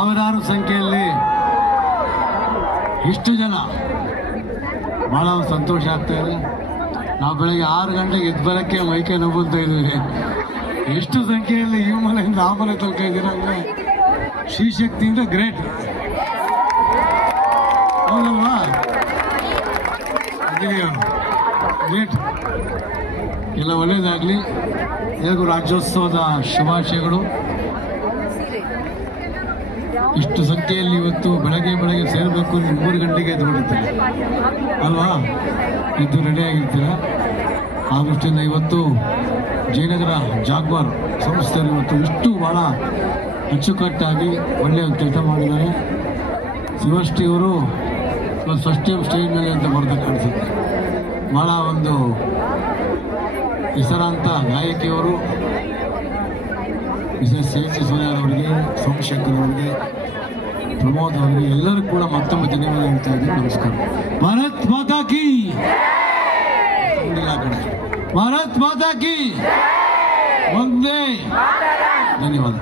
ಸಾವಿರಾರು ಸಂಖ್ಯೆಯಲ್ಲಿ ಇಷ್ಟು ಜನ ಬಹಳ ಸಂತೋಷ ಆಗ್ತಾ ಇದೆ. ನಾವು ಬೆಳಗ್ಗೆ 6 ಗಂಟೆಗೆ ಎದ್ದು ಬರೋಕ್ಕೆ ಮೈಕೆ ನೋವುತ್ತಾ ಇದ್ದೀವಿ. ಎಷ್ಟು ಸಂಖ್ಯೆಯಲ್ಲಿ ಈ ಮನೆಯಿಂದ ಆ ಮನೆ ತನಕ ಇದ್ದೀರ ಅಂದರೆ ಶ್ರೀಶಕ್ತಿಯಿಂದ ಗ್ರೇಟ್, ಹೌದಲ್ವಾ? ಗ್ರೇಟ್. ಎಲ್ಲ ಒಳ್ಳೇದಾಗಲಿ. ಎಲ್ಲರಿಗೂ ರಾಜ್ಯೋತ್ಸವದ ಶುಭಾಶಯಗಳು. ಇಷ್ಟು ಸಂಖ್ಯೆಯಲ್ಲಿ ಇವತ್ತು ಬೆಳಗ್ಗೆ ಸೇರಬೇಕು. 3 ಗಂಟೆಗೆ ಎದ್ದು ಬಿಡುತ್ತೀರ ಅಲ್ವಾ? ಎದ್ದು ರೆಡಿಯಾಗಿರ್ತೀರ. ಆ ದೃಷ್ಟಿಯಿಂದ ಇವತ್ತು ಜಯನಗರ ಜಾಗ್ವಾರ್ ಸಂಸ್ಥೆಯಲ್ಲಿ ಇವತ್ತು ಇಷ್ಟು ಭಾಳ ಅಚ್ಚುಕಟ್ಟಾಗಿ ಒಳ್ಳೆಯ ಕೆಲಸ ಮಾಡಿದ್ದಾರೆ. ಶಿವಶ್ರೀಯವರು ಇವತ್ತು ಫಸ್ಟ್ ಟೈಮ್ ಸ್ಟೇಜ್ ಮೇಲೆ ಅಂತ ಬರೆದ ಕಾಣಿಸುತ್ತೆ. ಭಾಳ ಒಂದು ಹೆಸರಾಂತ ಗಾಯಕಿಯವರು ಮಿಸಸ್ ಸೋನಿಯಾರವರಿಗೆ, ಸೋಮಶೇಖರ್ ಅವರಿಗೆ, ಪ್ರಮೋದ್ ಅವರಿಗೆ ಎಲ್ಲರೂ ಕೂಡ ಮತ್ತೊಮ್ಮೆ ಧನ್ಯವಾದ ಹೇಳ್ತಾ ಇದ್ದೀನಿ. ನಮಸ್ಕಾರ. ಭಾರತ್ ಮಾತಾ ಕಿ ಭಾರತ್ ಮಾತಾ ಕಿ ವಂದೇ. ಧನ್ಯವಾದ.